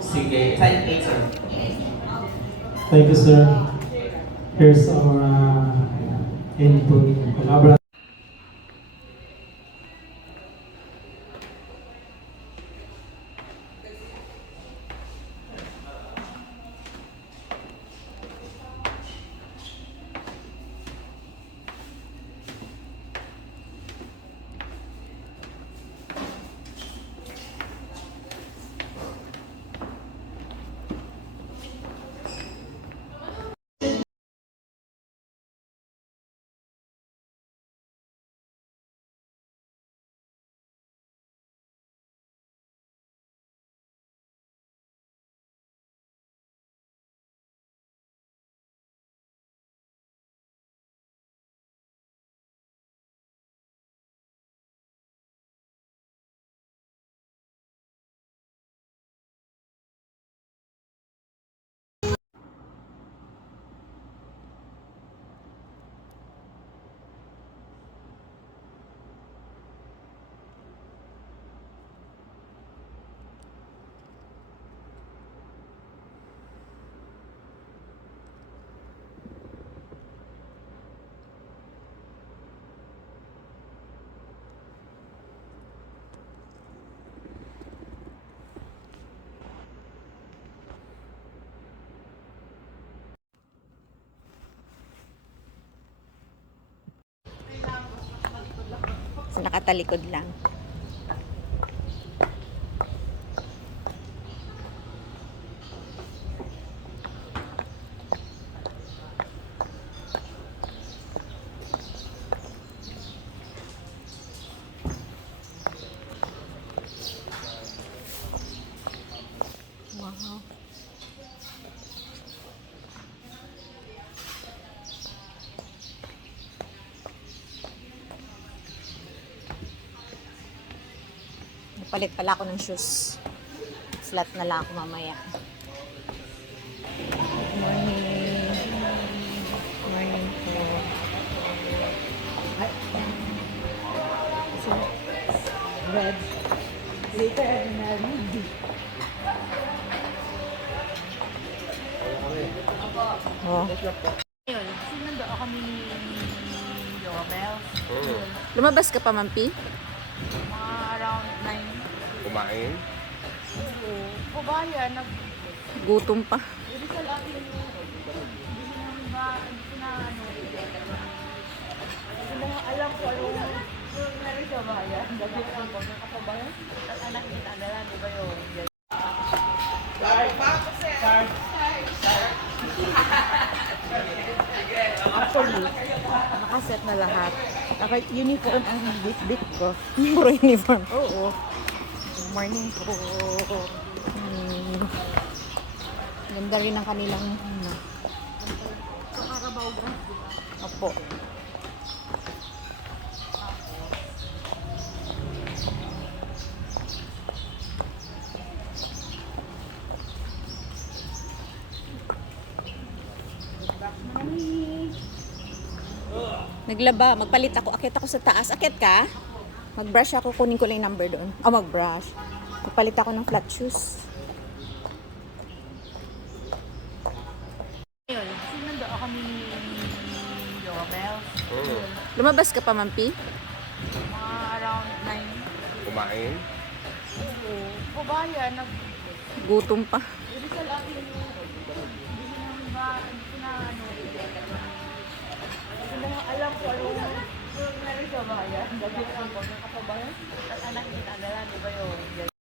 Sige, sign in, sir. Thank you, sir. Here's our input collaborative. So, nakatalikod lang. Wow. Palit pala ako ng shoes. Slot na lang ako mamaya. Morning. Morning po. Red. Later, na ready. Oh. Ayun, sinundo ako kami ni Jobel. Lumabas ka pa, Mampi? Mga around 9. Kumain. O baya, Gutom pa. hindi sa lagi yung hindi naman ba, hindi na ano. Hindi na alam ko ano yung meron sa bayan. Dami ko ang mga kapabayan. At anak kita, adalan, di ba yun? Actually, nakaset na lahat. Naka-uniform ang bit-bit ko. Puro uniform. Oo. Good morning po. Ganda rin ang kanilang Karabaw ka. Opo. Naglaba, magpalit ako. Akit ako sa taas. Akit ka? Mag-brush ako. Kunin ko lang yung number doon. Mag-brush. Magpalit ako ng flat shoes. Ayun, sinundo ako kami ni Jobel. Lumabas ka pa, Mampi? Mga around 9. Kumain. O baya, Gutom pa. hindi sa lagi yung hindi naman ba, hindi na ano. Hindi na alam ko ano yung meron sa bayan. Dami ko ang mga kapabayan. At anak kita, adalan, di ba yun?